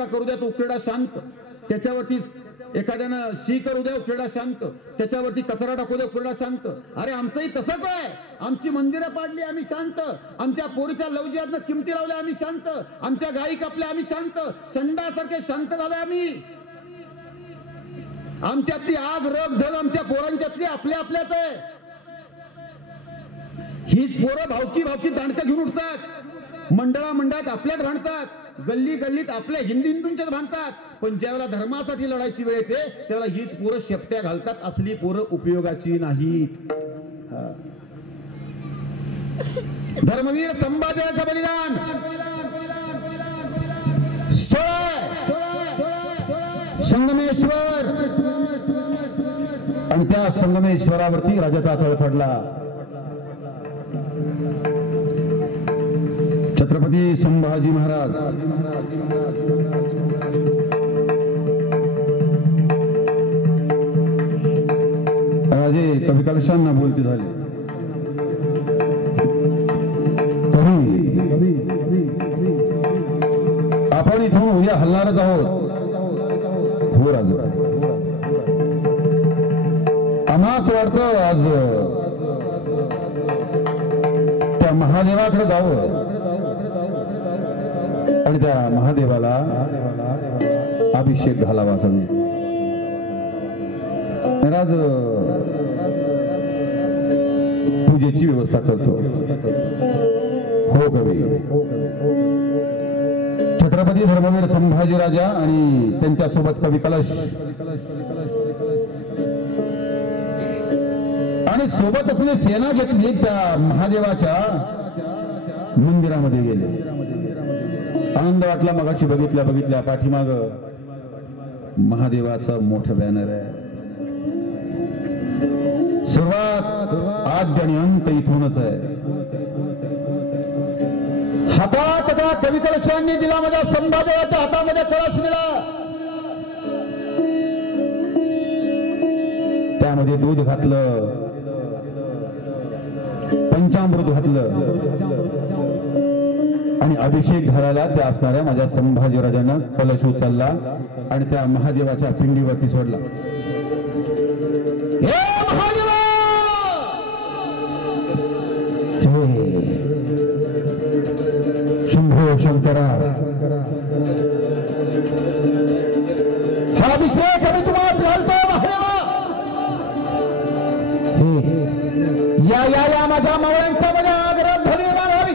मटका करू द्या तो उकिरडा शांत, त्याच्यावरती एखाद्यानं शी करू द्या उकिरडा शांत, त्याच्यावरती कचरा टाकू द्या उकिरडा शांत. अरे आमचंही तसंच आहे. आमची मंदिरं पाडली आम्ही शांत, आमच्या पोरीच्या लवजियातनं किमती लावल्या आम्ही शांत, आमच्या गायी कापल्या आम्ही शांत, संडासारखे शांत झाले आम्ही. आमच्यातली आग रग धग आमच्या पोरांच्यातली आपल्या आपल्यात आहे. हीच पोरं भावकी भावकी दांडकं घेऊन उठतात, मंडळा मंडळात आपल्यात भांडतात, गल्ली गल्लीत आपल्या हिंदूंच्यात भांडतात. पण ज्यावेळेला धर्मासाठी लढायची वेळ येते त्यावेळेला हीच पोरं शेपट्या घालतात. असली पोरं उपयोगाची नाहीत. धर्मवीर संभाजीराजांचं बलिदान संगमेश्वर, आणि त्या संगमेश्वरावरती राजाचा तळ पडला. छत्रपती संभाजी महाराज राजे कवी कलशांना बोलते झाले. आपण इथून उद्या हलणारच आहोत. हो राज, आम्हाच वाटतं आज त्या महादेवाकडे जावं आणि त्या महादेवाला अभिषेक घालावा. कमी महाराज पूजेची व्यवस्था करतो. हो कवी. छत्रपती धर्मवीर संभाजी राजा आणि त्यांच्यासोबत कवी कलश आणि सोबतच सेना घेतली त्या महादेवाच्या मंदिरामध्ये गेले. आनंद वाटला. मगाशी बघितल्या पाठीमाग महादेवाचं मोठं बॅनर आहे. सुरुवात आद्य आणि अंत इथूनच आहे. हातात त्या कवी कलशांनी दिला, माझ्या संभाजीराजाच्या हातामध्ये कलश दिला. त्यामध्ये दूध घातलं, पंचामृत घातलं आणि अभिषेक घालायला त्या असणाऱ्या माझ्या संभाजीराजानं कलश उचलला आणि त्या महादेवाच्या पिंडीवरती सोडला. शंभो शंकरा, हा अभिषेक आम्ही तुम्हाला घालतो महादेवा. या या या माझ्या मावळ्यांचा माझ्या आग्रह निर्माण व्हावी,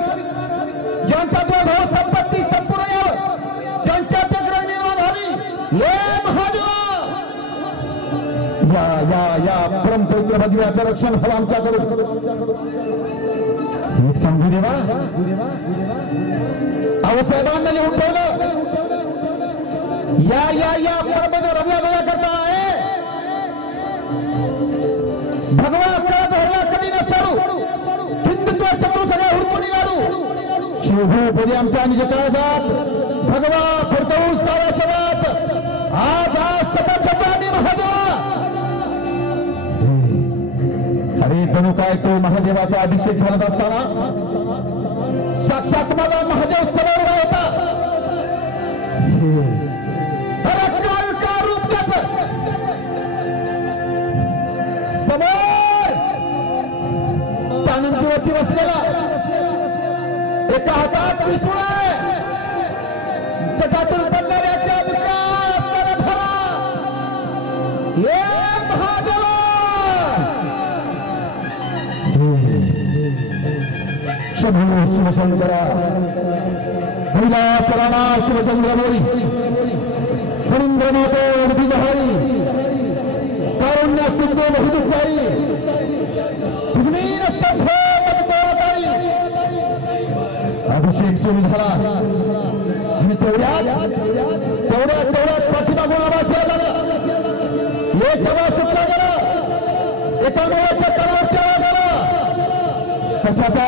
ज्यांच्या भाव संपत्ती संपूर्ण यावं, ज्यांच्या तक्रार निर्माण व्हावी. हे महादेवा, या या या परमपवित्र भगव्याचं रक्षण व्हावं आमच्याकडून. एक सांगू देवा, आऊसाहेबांना लिहून ठेवलं. या या या परमपवित्र भगव्या करता आहे. भगवा आपल्याला धरला कधी नसतो, हिंदुत्व शत्रू सगळ्या हुडकून निघाडू. शिवभूपदी आमच्या निज काळजात भगवा फडतवू सारा सदात. आज आज शपथाने महादेवा. अरे जणू काय तो महादेवाचा अभिषेक घालत असताना साक्षात मला महादेव समोर उभा होता. रूप त्याचं समोर पानंतीवरती बसलेला, एका हातात त्रिशूळ आहे, जटातून पडणाऱ्या महादेवा. शंभो शिवशंकरा, कैलास रामा शिवचंद्र मोरी, फणींद्र मातो विजहारी, कारुण्य सिंधू बहुदुःखारी, तुझमीन शंभो मधुकारी. अभिषेक सुरू झाला आणि तेवढ्यात पाठीमागून आवाज यायला लागला. एक आवाज सुटला गेला, एका मुलाच्या कानावरती आवाज आला. कशाचा?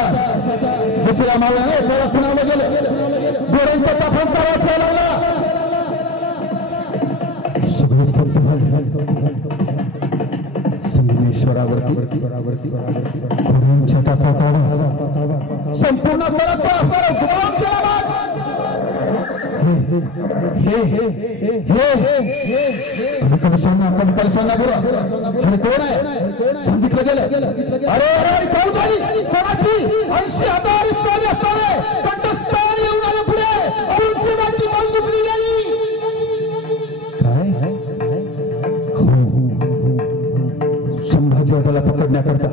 दुसऱ्या मावळ्याने त्याला खुणावं गेलं. गोऱ्यांच्या ताफांचा आवाज यायला लागला. सगळे स्तब्ध झाले. संगमेश्वरावरती गोऱ्यांच्या ताफाचा आवाज संपूर्ण परत केला. हे हे हे हे कविता कोण आहे सांगितलं गेलं. अरे अरे कोणाची 80,000 इतके असताना कंठस्थान येऊन आले पुढे औरंगजेबाची मान दुखली गेली. काय संभाजी राजाला पकडण्याकरता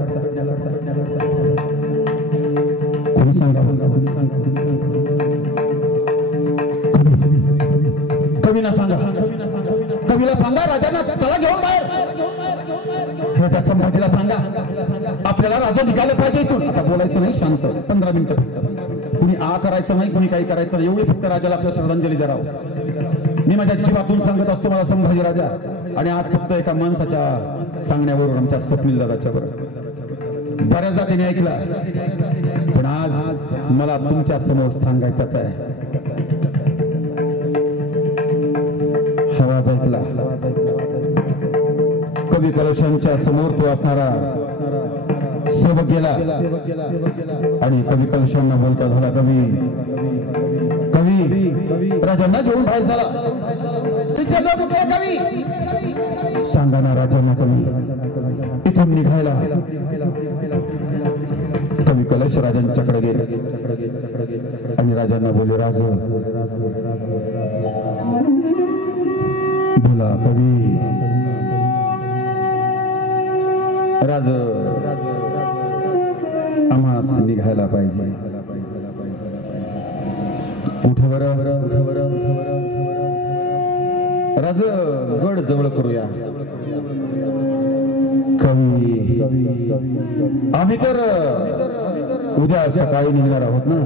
कोणी सांगा कवीला सांगा कवीला सांगा राजांना त्याला घेऊन बाहेर त्या संभाजीला सांगा आपल्याला राजा निघालं पाहिजे इथून. आता बोलायचं नाही शांत 15 मिनिटं कुणी करायचं नाही कुणी काही करायचं नाही एवढी फक्त राजाला आपल्या श्रद्धांजली द्यावं. मी माझ्या जीवातून सांगत असतो मला संभाजी राजा आणि आज फक्त एका माणसाच्या सांगण्यावरून आमच्या स्वप्नील दादाच्या बरोबर बऱ्याचदा त्याने ऐकला पण आज मला तुमच्या समोर सांगायचंच आहे. आवाज ऐकला कवी कलशांच्या समोर तो असणारा सेवक गेला आणि कवी कलशांना बोलता झाला कवी कवी राजांना घेऊन बाहेर झाला. कवी सांगा ना राजांना कवी इथून निघायला. कवी कलश राजांच्याकडे गेले आणि राजांना बोलले राज बोला कवी. राज आम्हास निघायला पाहिजे. उठ बरं राज गड जवळ करूया. कवी आम्ही तर उद्या सकाळी निघणार आहोत ना.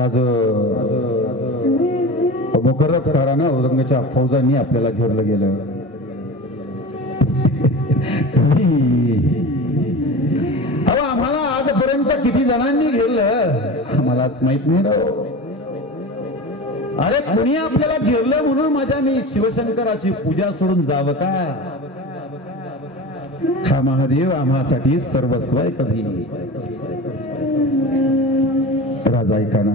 राज मुकर्रबखारानं औरंगाच्या फौजांनी आपल्याला घेरलं गेलं. अहो आम्हाला आजपर्यंत किती जणांनी घेरलं आम्हालाच माहित नाही राव. अरे कोणी आपल्याला घेरलं म्हणून माझ्या मी शिवशंकराची पूजा सोडून जावं का. हा महादेव आम्हासाठी सर्वस्व आहे कधी. राजा ऐका ना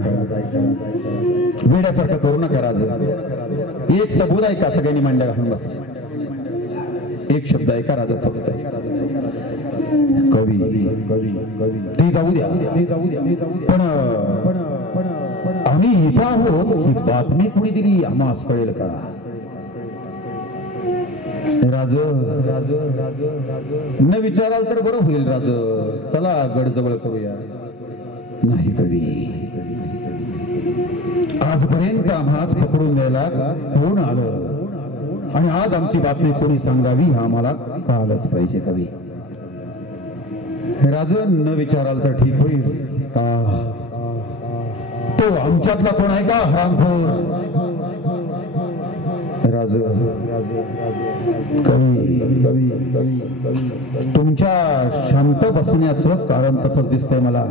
वेड्यासारखं करू नका राजा. एक सबूत ऐका सगळ्यांनी मांडल्या घालून बसा. एक शब्द ऐका राजा फक्त कवी ते जाऊ द्या पण आम्ही इथं आहोत ही बातमी कुणी दिली आम्हास कळेल का. राज न विचाराल तर बरं होईल राज. चला गड जवळ करूया. नाही कवी आजपर्यंत आम्हास पकडून द्यायला कोण आलं आणि आज आमची बातमी कोणी सांगावी हा आम्हाला कळालंच पाहिजे कवी. राज न विचाराल तर ठीक होईल का. तो आमच्यातला कोण आहे का हरामखोर. राज कवी तुमच्या शांत बसण्याचं कारण तसंच दिसतंय मला.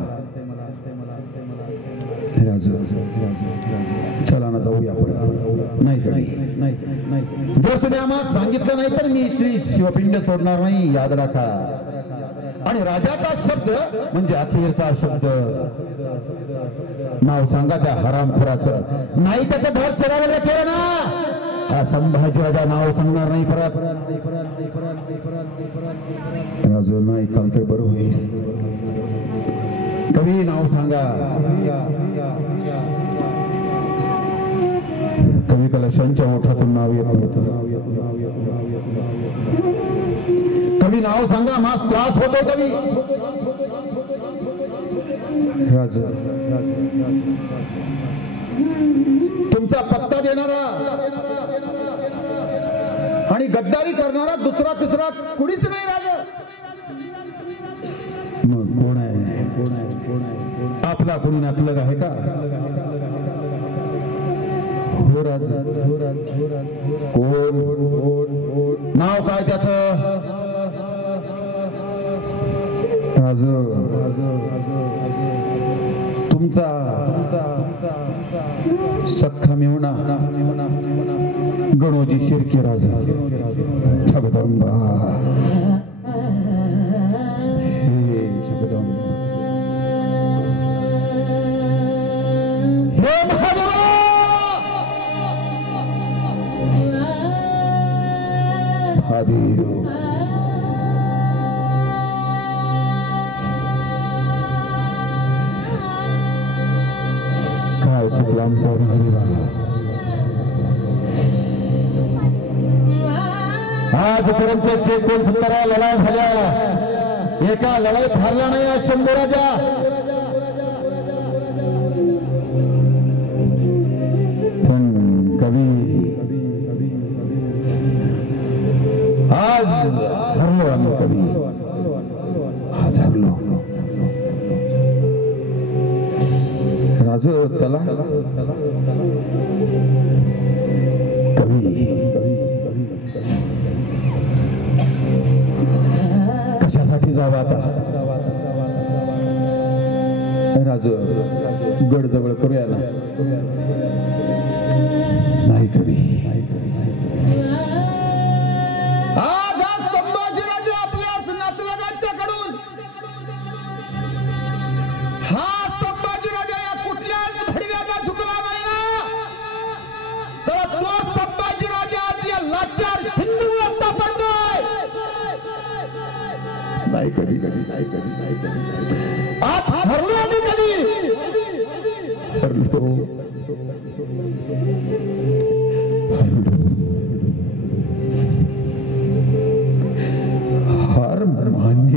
राज चला ना जाऊया आपण. नाही कवी जर तुम्ही आम्हाला सांगितलं नाही तर मी इथली शिवपिंड सोडणार नाही याद राखा. आणि राजाचा शब्द म्हणजे अखेरचा शब्द. नाव सांगा त्या हरामखोराचं. नाही त्याचं भर चढावलं केलं ना संभाजी राजा नाव सांगणार नाही परत. राजू नाही कालते बरं होईल. कवी नाव सांगा. कवी कलशांच्या ओठातून नाव येत नव्हतं. कवी नाव सांगा मास त्रास होतो कवी. राज तुमचा पत्ता देणारा आणि गद्दारी करणारा दुसरा तिसरा कुणीच नाही राजा. मग कोण आहे आपला कोणी नातलग आहे का. हो राज कोण नाव काय त्याचं. राज तुमचा सख्खा मेहुणा गणोजी शिर्के राजा जगदंबा. हे जगदंबा हे महादेव. काय चुकलं आमचं हरिवा. आजपर्यंत 69 लढाई झाल्या, एका लढाईत हारला नाही हा शंभूराजा. पण कवी आज हरलो आम्ही. कवी आज हरलो. राजू चला. कवी कशासाठी जावा आता. राजू गड जवळ करूया ना. नाही कवी. आज संभाजीराजे आपल्याच नातलगांच्याकडून हा संभाजीराजा या कुठल्याच भडव्याला झुकला नाही ना, तर तो संभाजीराजा आज या लाचार हिंदूवर आता पडतोय. नाही कधी कधी नाही कधी नाही कधी. आज हरलो आम्ही. कधी हरलो. हार मान्य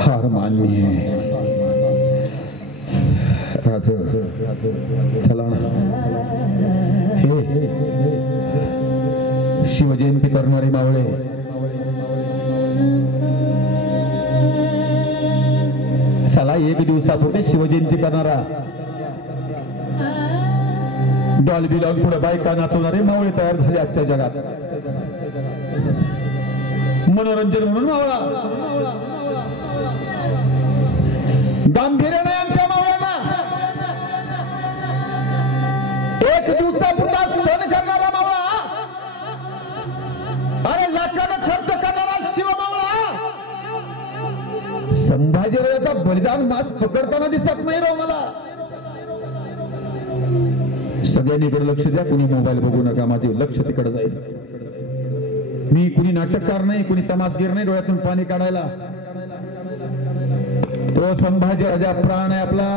हार मान्य. राज चला ना. हे शिवजयंती करणारे मावळे, चला. एक दिवसापूर्वी शिवजयंती करणारा डॉल्बी लावून पुढे बायका नाचवणारे मावळे तयार झाले आजच्या जगात. मनोरंजन म्हणून मावळा. गांभीर्य नाही आमच्या मावळ्यांना. एक दिवसापुरता सण करणारा मावळा, अरे लाखानं खर्च करणारा शिव मावळा, संभाजीराजाचा बलिदान मास पकडताना दिसत नाही राव मला. सगळ्यांनी इकडे लक्ष द्या. कुणी मोबाईल बघू नका. माझे लक्ष तिकडे जाईल. मी कुणी नाटककार नाही, कुणी तमासगीर नाही डोळ्यातून पाणी काढायला. तो संभाजीराजा प्राण आहे आपला.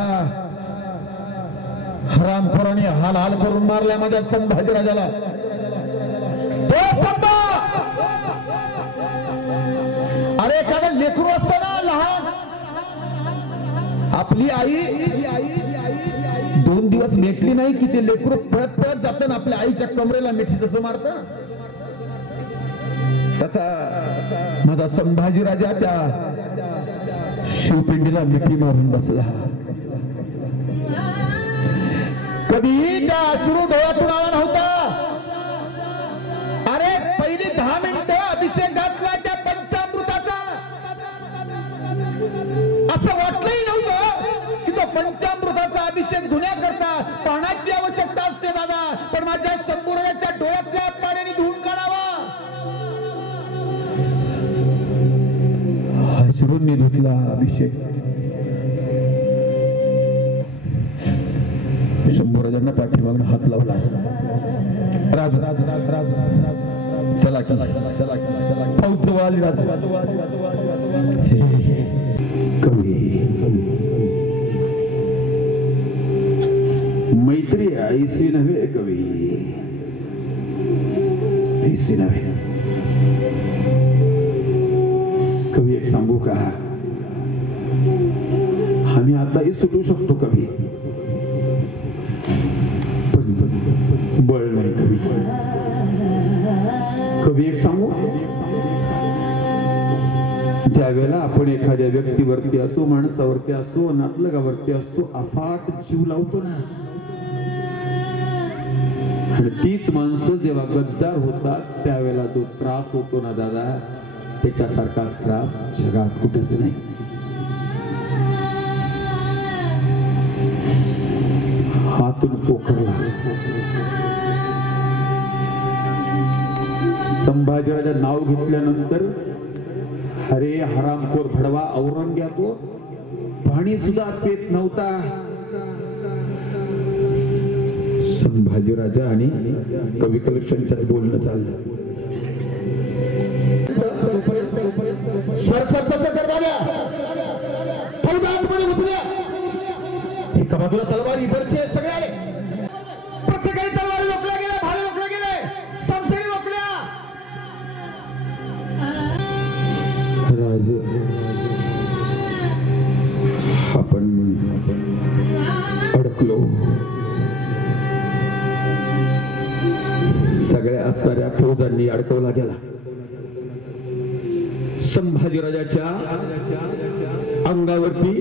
हरामखोरांनी हाल हाल करून मारल्या माझ्या संभाजीराजाला. तो संभा, अरे एखादं लेकरू असताना लहान, आपली आई 2 दिवस मेटली नाही की ते लेकरू पळत पळत जातं ना आपल्या आईच्या कमरेला मिठी जसं मारत, तसा माझा संभाजीराजा त्या शिवपिंडीला मिठी मारून बसला. कधी त्या अश्रू डोळ्यातून आला नव्हता. अरे पहिली 10 मिनिटं अभिषेक घातला त्या पंचामृताचा. असं वाटलंही नव्हतं की तो पंचामृताचा अभिषेक धुण्याकरता पाण्याची आवश्यकता असते दादा, पण माझ्या शंभूराजाच्या डोळ्यातल्या पाण्याने धुवून काढावा. अश्रूंनी धुतला अभिषेक. शंभूराजांना पाठीमागून हात लावला. राज राज राज राज चला की चला फौज जवळ आली. राज कवी मैत्री ऐसी नव्हे. कवी ऐसी नव्हे. कवी एक सांगू का, आम्ही आताही सुटू शकतो कवी, बळ नाही कवी. कवी एक सांगू, ज्या वेळेला आपण एखाद्या व्यक्तीवरती असो, माणसावरती असो, नातलगावरती असतो, अफाट जीव लावतो ना, आणि तीच माणसं जेव्हा गद्दार होतात त्यावेळेला जो त्रास होतो ना दादा, त्याच्यासारखा त्रास जगात कुठेच नाही. हातून पोखरला. संभाजीराजा नाव घेतल्यानंतर अरे हरामखोर भडवा औरंग्या तो पाणी सुद्धा पेत नव्हता. संभाजीराजा आणि कवी कलेक्शनच्यात बोलणं चाललं. एका बाजूला तलवार इबरचे सगळे आले. प्रत्येकाने तलवार रोखल्या गेल्या, भाले रोखले गेले, समसेरी रोखल्या. राजे आपण अडकलो. सगळ्या असणाऱ्या फौजांनी अडकवला गेला. संभाजीराजाच्या अंगावरती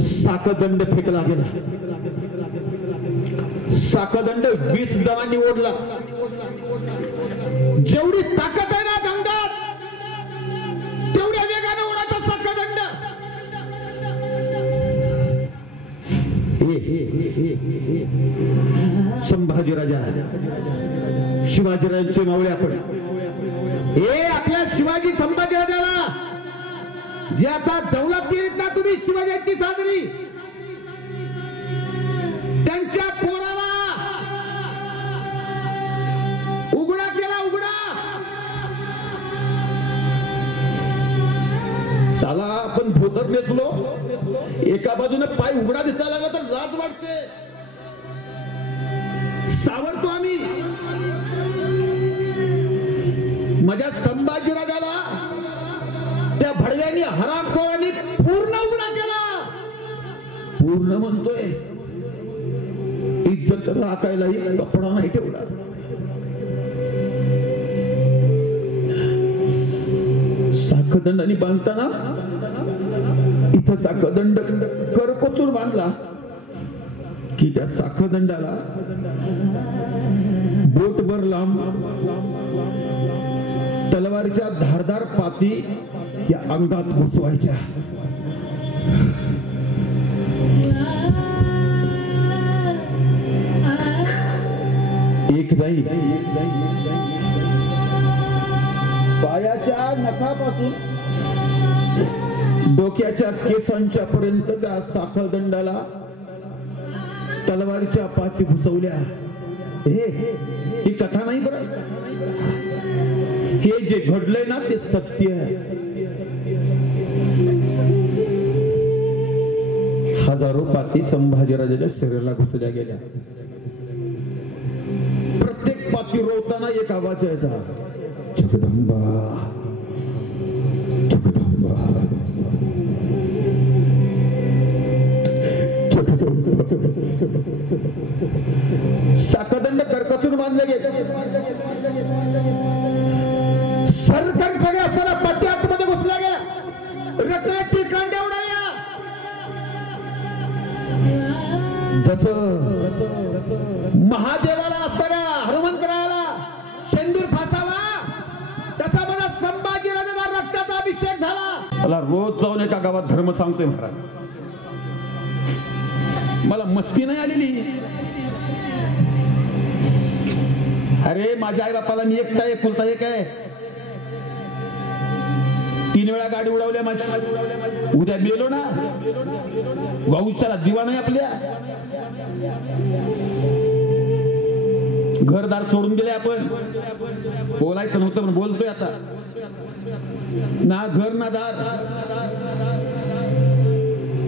साकदंड फेकला गेला. साकदंड 20 जणांनी ओढला. जेवढी ताकद आहे ना दंडात, तेवढ्या वेगाने ओढायचा साकदंड. संभाजीराजा शिवाजीराजांचे मावळे आपण. हे आपल्या शिवाजी संभाजीराजाला जे आता दौलत केलीत ना तुम्ही शिवाजी साजरी, त्यांच्या पोराला उघडा केला. उघडा साला आपण धोतर नेसलो, एका बाजूने पाय उघडा दिसायला लागला तर लाज वाटते. सावरतो आम्ही. माझ्या संभाजीराजाला त्या भडव्यांनी हरामखोरांनी पूर्ण उघडा केला. पूर्ण म्हणतोय, इज्जत राखायलाही कपडा नाही ठेवला. साखदंडाने बांधताना इथं साखदंड करकोचून बांधला की त्या साखदंडाला बोटभर लांब तलवारीच्या धारदार पाती या अंगात घुसवायच्या. एक नाही, पायाच्या नखापासून डोक्याच्या केसांच्या पर्यंत त्या साखळदंडाला तलवारीच्या पाती घुसवल्या. ही कथा नाही बरं, हे जे घडलंय ना ते सत्य आहे. हजारो पाती संभाजीराजाच्या शरीराला घुसल्या गेल्या. प्रत्येक पाती रोवताना एक आवाज यायचा, जगदंबा जगदंबा साखदंड करकचून बांधले गेले. सरकन सगळ्या असताना पाटी आतमध्ये घुसल्या गेल्या. रक्ताची कांड्या उडाल्या. जसं महादेवाला असताना हनुमंतरायाला शेंदूर फासावा, तसा मला संभाजीराजाला रक्ताचा अभिषेक झाला. मला रोज जाऊन एका गावात धर्म सांगतोय महाराज. मला मस्ती नाही आलेली. अरे माझ्या आई बापाला मी एकटा एक कुलता एक आहे. 3 वेळा गाडी उडवल्या माझी. उद्या मेलो ना, भविष्याला दिवा नाही आपल्या. घरदार सोडून दिले आपण. बोलायचं नव्हतं पण बोलतोय आता. ना घर ना दार.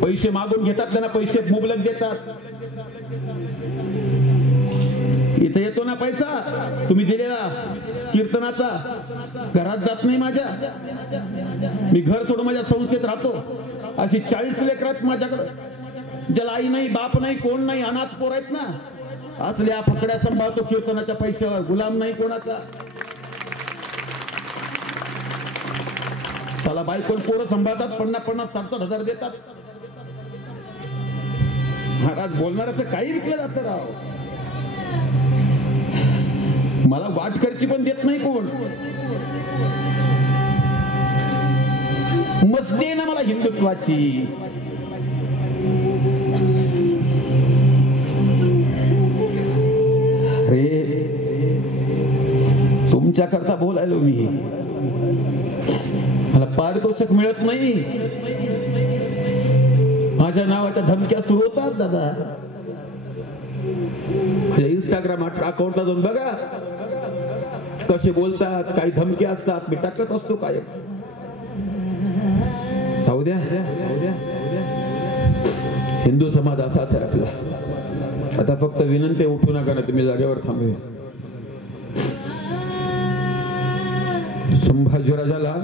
पैसे मागून घेतात, त्यांना पैसे मुबलक देतात. इथे येतो ना पैसा तुम्ही दिलेला कीर्तनाचा, घरात जात नाही माझ्या. मी घर सोडून माझ्या संस्थेत राहतो. अशी 40 लेकरात माझ्याकडे, ज्याला आई नाही बाप नाही कोण नाही, अनाथ पोर आहेत ना. असल्या फकड्या सांभाळतो कीर्तनाच्या पैशावर. गुलाम नाही कोणाचा. साला बायकोन पोरं सांभाळतात, 50-50, 60-60 देतात. महाराज बोलणाऱ्याचं काही विकलं जातं राव. मला वाटकरची पण देत नाही कोण. मस्ती आहे ना मला हिंदुत्वाची. अरे तुमच्या करता बोलायलो मी. मला पारितोषिक मिळत नाही. माझ्या नावाच्या धमक्या सुरू होतात दादा. इंस्टाग्राम अकाउंटला जाऊन बघा कसे बोलतात, काही धमक्या असतात, मी टाकत असतो काय. जाऊ द्या, हिंदू समाज असाच आहे आपला. आता फक्त विनंती, उठू नका ना तुम्ही जागेवर थांबूया. संभाजीराजाला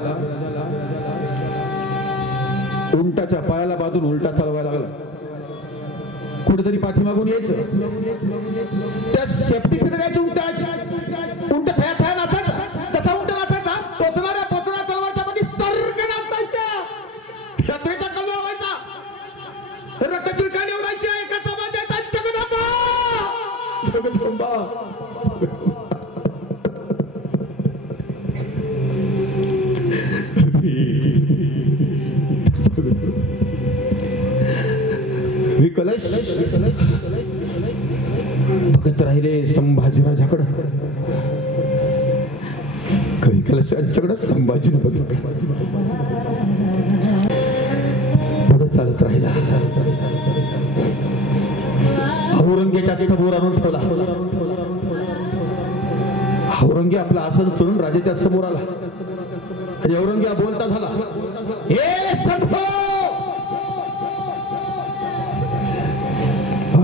उंटाच्या पायाला बांधून उलटा चालवायला लागला. कुठेतरी पाठीमागून यायचं, त्या शेपटी फिरवायची उंटाची. उंट थया थया नाचायचा, तसा उंट नाचायचा. टोचणाऱ्या पोचणा तलवारच्या मध्ये सर्ग नाचायच्या. यात्रेचा कल व्हायचा, रक्त चिरकाणी उडायची. एका समाजाचा जगदंबा जगदंबा. विकलश बघत राहिले संभाजीराजाकडे. विकलशांच्याकडे संभाजीने बघितलं. पुढे चालत राहिला. औरंगजेबाच्या समोर आणून ठेवला. औरंगजेब आपला आसन सोडून राजाच्या समोर आला. आणि औरंगजेब बोलता झाला, हे संभो,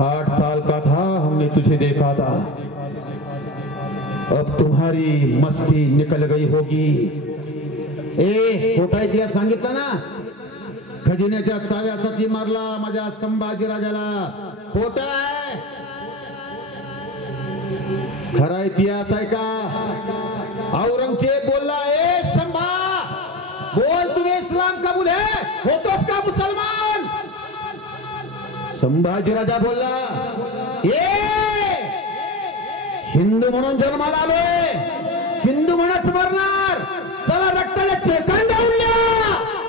8 साल का था हमने तुझे देखा था, अब तुम्हारी मस्ती निकल गई होगी. खोटा इतिहास सांगितला ना, खजिन्याच्या चाव्यासाठी मारला माझ्या संभाजीराजाला. खोटा आहे, खरा इतिहास आहे का? औरंगजेब बोलला, ए संभा बोल, तुम्ही इस्लाम कबूल है, होतोस का मुसलमान? संभाजीराजा बोलला, हिंदू म्हणून जन्माला आलोय, हिंदू म्हणत मरणार. चला रक्ताला चेकांड्या उडल्या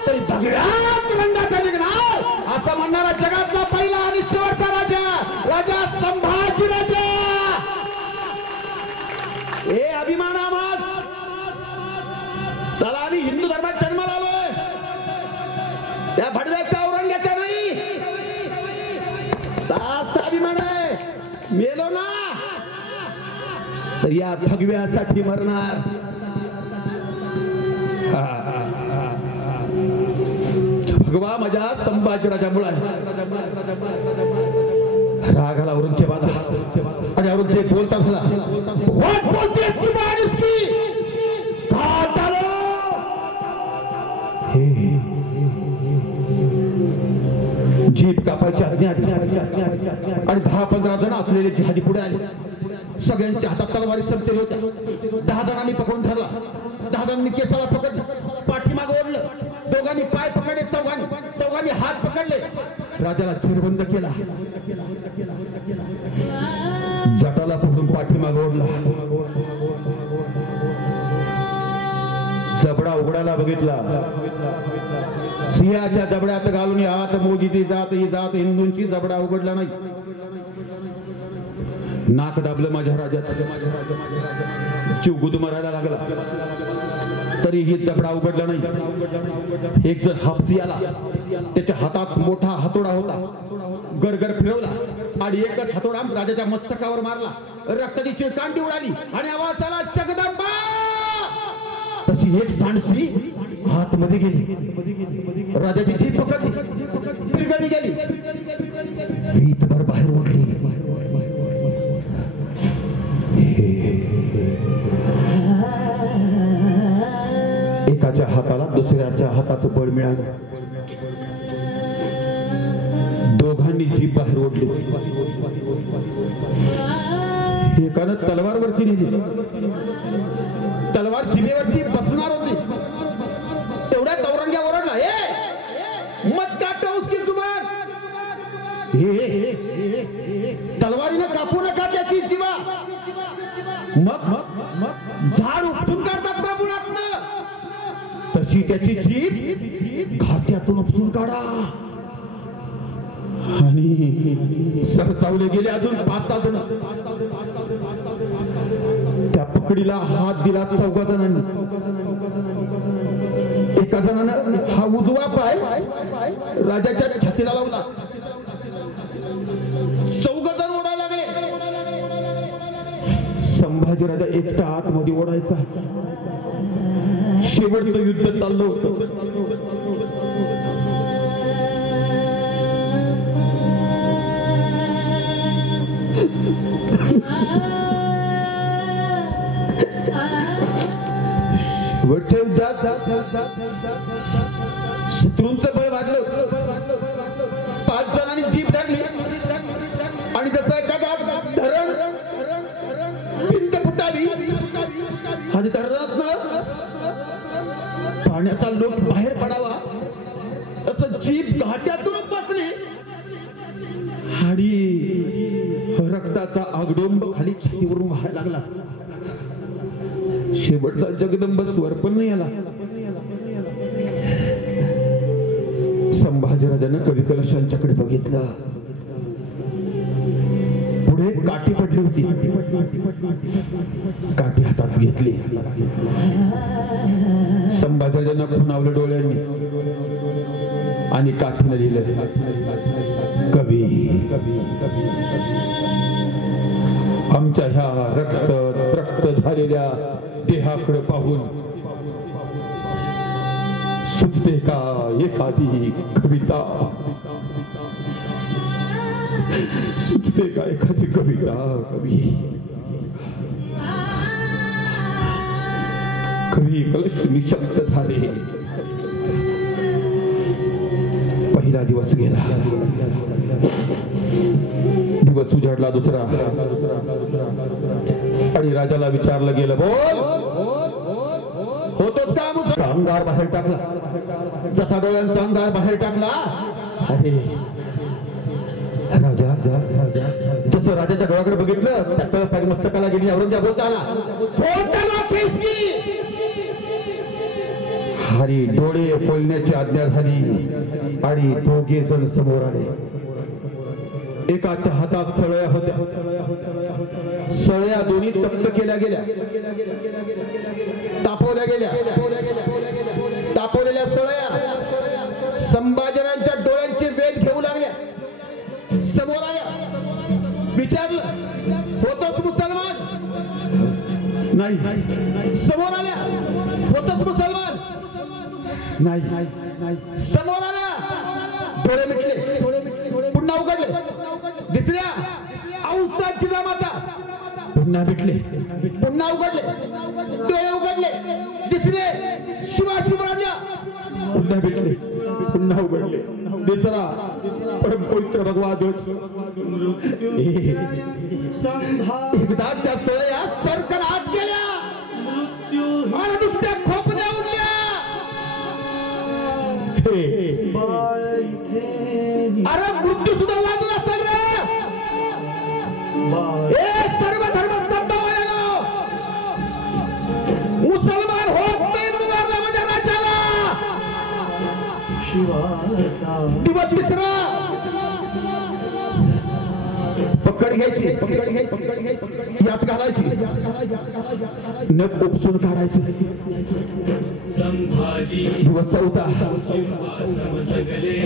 तरी दगडात रंगाचा निघणार, असं म्हणणारा जगातला पहिला आणि शेवटचा राजा, राजा संभाजीराजा. हे अभिमान आम्हास. चला आम्ही हिंदू धर्मात जन्माला आलोय, त्या भडव्याच्या औरंग्याच्या नाही. अभिमान आहे. मेलो ना तर या भगव्यासाठी मरणार. भगवा माझ्या संभाजीराजामुळे राग आला औरंगजेबाला. आणि औरंगजेब बोलता झाला, जीभ कापायची आज्ञा आली. आणि 10-15 जण असलेले जिहादी पुढे आले. सगळ्यांच्या हातात तलवारी समचेरी होत्या. 10 जणांनी पकडून ठरला. 10 जणांनी केसाला पकडलं, पाठीमागे ओढलं. दोघांनी पाय पकडले, चौघांनी हात पकडले. राजाला चिरबंद केला, जटाला पकडून पाठीमागे ओढला. जबडा उघडायला बघितला. सिंहाच्या जबड्यात घालून हात मोजी ती जात, ही जात हिंदूंची. जबडा उघडला नाही. नाक दाबलं माझ्या राजाचं. जीव गुदमरायला लागला, तरीही जबडा उघडला नाही. एक जण हापसी आला. त्याच्या हातात मोठा हातोडा होता. गरगर फिरवला आणि एकच हातोडा राजाच्या मस्तकावर मारला. रक्ताची चिळकांडी उडाली आणि आवाज आला, जगदंबा. तशी एक सांडशी हात मध्ये गेली. राजाची जीभ पकडली, तिरगळली गेली, वीटभर बाहेर ओढली. एकाच्या हाताला दुसऱ्याच्या हाताचं बळ मिळालं. दोघांनी जीभ बाहेर ओढली. एकानं तलवारवरती नेली. तलवार जिभेवरती बसणार होती. तेवढ्यात औरंगजेब ओरडला, मत काटो उसकी जुबान. तलवारीने कापू नका त्याची जीवा. मग झाड उपसून काढतात ना बुडातनं, तशी त्याची जीभ घाट्यातून उपसून काढा. आणि सरसावले गेले अजून 5-6 जण. त्या पकडीला हात दिला 4 जणांनी. एका जणानं हा उजवा पाय राजाच्या छातीला लावला. चौघजण ओढायला लागले. संभाजी राजा एकटा आतमध्ये ओढायचा. शेवटचं युद्ध चाललं होतं. शेवटच्या युद्धात शत्रूंचं बळ वाढलं. 5 जणांनी जीप टाकली आणि जसं एखादा धरण भिंत फुटावी आणि धरणातनं पाण्याचा लोट बाहेर पडावा असं जीप घाट्यातून बसली आणि रक्ताचा आगडोंब खाली छातीवरून वाहायला लागला. शेवटचा जगदंब स्वर पण नाही आला. संभाजीराजानं कवी कलशांच्याकडे बघितलं. पुढे काठी पडली होती. काठी हातात घेतली. संभाजीराजांना खुणावलं डोळ्यांनी आणि काठीनं लिहिलं, कवी. आमच्या ह्या रक्त झालेल्या देहाकडे पाहून सुचते का एखादी कविता? सुचते का एखादी कविता? कवी कलश निशब्द झाले. पहिला दिवस गेला. दिवस उजाडला. दुसरा. आणि राजाला विचारलं गेलं, बोल, होतोच का? अंगार बाहेर टाकला. जसा डोळ्यांचा अंगार बाहेर टाकला, अरे राजा जसं राजाच्या डोळ्याकडे बघितलं त्या मस्तकाला गेली. औरंगजेब बोलताना हरी डोळे फोडण्याची आज्ञा झाली आणि दोघे जण समोर आले. एकाच्या हातात सळया होत्या. सळया दोन्ही तप्त केल्या गेल्या, तापवल्या गेल्या. तापवलेल्या सळया संभाजीराजांच्या डोळ्यांचे वेध घेऊ लागल्या. समोर आल्या. विचारलं, होतोच मुसलमान? नाही. समोर आल्या, होतोच मुसलमान? नाही. समोर आल्या, डोळे मिटले, पुन्हा उघडले. दिसल्या, औसाद जिजामाता. पुन्हा मिटले, पुन्हा उघडले, डोळे उघडले. दिसले, शिवाजी महाराज. पुन्हा मिटले, पुन्हा उघडले. दिसला, परम पवित्र भगवा ध्वज. एकदा त्या सोळ्या सरकन आत गेल्या आणि नुसत्या खोपल्या उडल्या. अरे मृत्यू सुद्धा लागू असेल रे. हे सर्व धर्म संभावना मुसलमान होत नाही म्हणून मारला माझ्या राजाला. दिवस तिसरा. पकड घ्यायची, यात घालायची, नख उपसून काढायची. दिवस चौथा.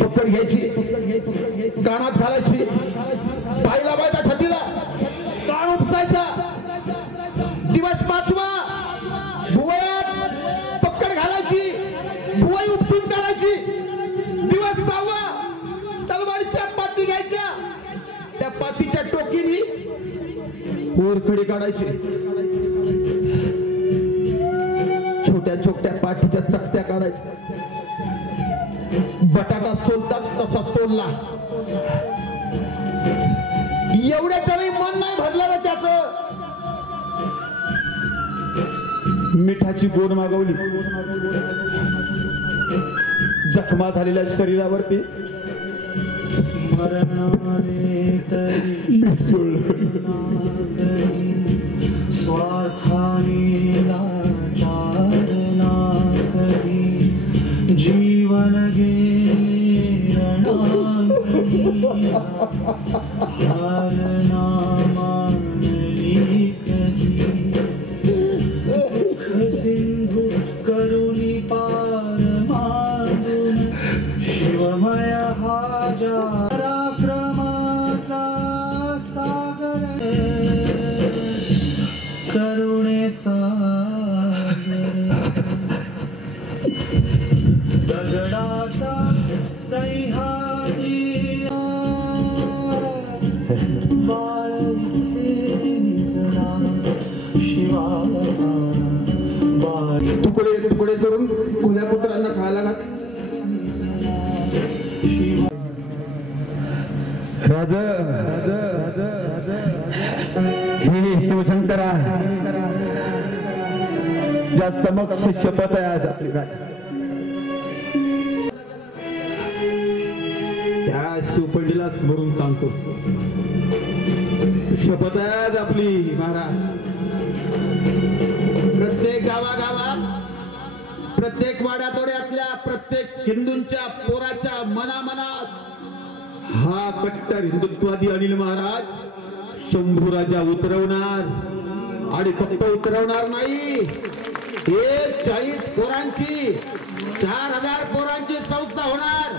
पकड घ्यायची, कानात घालायची, पाय लावायचा छातीला, कान उपसायचा. दिवस पाचवा. भुवयात पकड घालायची, भुवई उपसून काढायची. दिवस सहावा. तलवारीच्या पाती घ्यायच्या, त्या पातीच्या टोकीनी ओरखडी काढायची. छोट्या छोट्या पाठीच्या चकत्या काढायच्या. बटाटा सोलतात तसा सोलला. एवढ्याच्याही मन नाही भरलं त्याचं. मिठाची गोड मागवली. जखमा झालेल्या शरीरावरती जीवन सिंधु करुणी पार करुणेचा दगडाचा सह्याद्री बाळ इथे निजला शिवाचा बाळ तुकडे तुकडे करून खुल्या कुत्र्यांना खायला घात. राज हे शिवशंकरा या समक्ष शपथ आहे आज आपली. त्या शिवपंडीला स्मरून सांगतो, शपथ आहे आज आपली महाराज. प्रत्येक गावागावात, प्रत्येक वाड्यातोड्यातल्या प्रत्येक हिंदूंच्या पोराच्या मनामनात हा कट्टर हिंदुत्वादी अनिल महाराज शंभू राजा उतरवणार. आणि फक्त उतरवणार नाही, 40 पोरांची 4000 पोरांची संस्था होणार.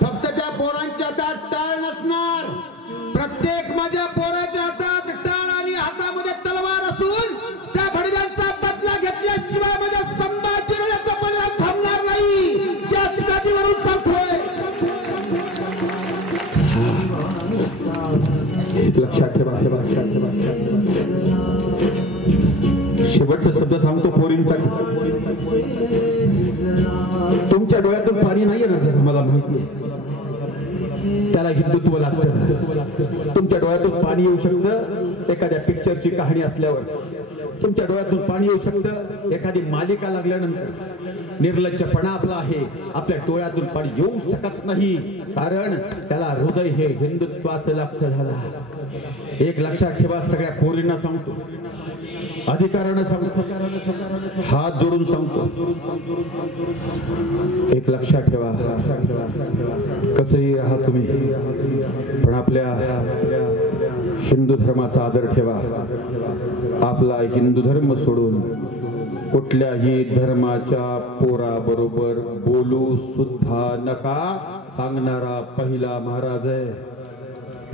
फक्त त्या पोरांच्या हातात टाळ नसणार. प्रत्येक माझ्या पोराच्या हातात टाळ आणि हातामध्ये तलवार असून त्या भडव्यांचा बदला घेतल्याशिवाय माझ्या संभाजीराजाचा बलिदान थांबणार नाही. त्या ठिकाणीवरून सांगतोय. लक्षात ठेवा. शेवटचा शब्द सांगतो पोरींसाठी. तुमच्या डोळ्यातून पाणी नाही येणार मला माहिती आहे. त्याला हिंदुत्व लागतं. तुमच्या डोळ्यातून पाणी येऊ शकतं एखाद्या पिक्चरची कहाणी असल्यावर. तुमच्या डोळ्यातून पाणी येऊ शकतं एखादी मालिका लागल्यानंतर. निर्लज्जपणा आपला आहे. आपल्या डोळ्यातून पाणी येऊ शकत नाही, कारण त्याला हृदय हे हिंदुत्वाचं लागतं. झाला एक लक्षात ठेवा. सगळ्या पोरींना सांगतो, अधिकारानं सांगतो, हात जोडून सांगतो, एक लक्षात ठेवा. कसंही राहा तुम्ही, पण आपल्या हिंदू धर्माचा आदर ठेवा. आपला हिंदू धर्म सोडून कुठल्याही धर्माच्या पोराबरोबर बोलू सुद्धा नका, सांगणारा पहिला महाराज आहे.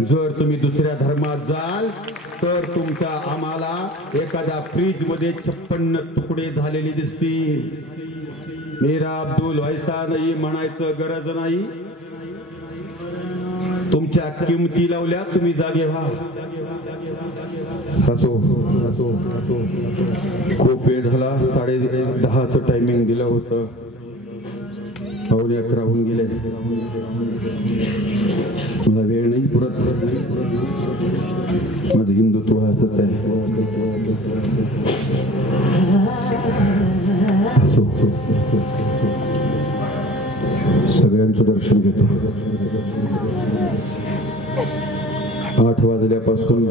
जर तुम्ही दुसऱ्या धर्मात जाल तर तुमच्या आम्हाला एखाद्या फ्रीज मध्ये 56 तुकडे झालेले दिसतील. मेरा अब्दुल व्हायसा नाही म्हणायचं गरज नाही. तुमच्या किमती लावल्या, तुम्ही जागे व्हा. असो खूप वेळ झाला. 10:30चं टायमिंग दिलं होतं. 11:15 होऊन गेले. मला वेळ नाही पुरत. माझं हिंदुत्व असंच आहे. असो सगळ्यांचं दर्शन घेतो. 8 वाजल्यापासून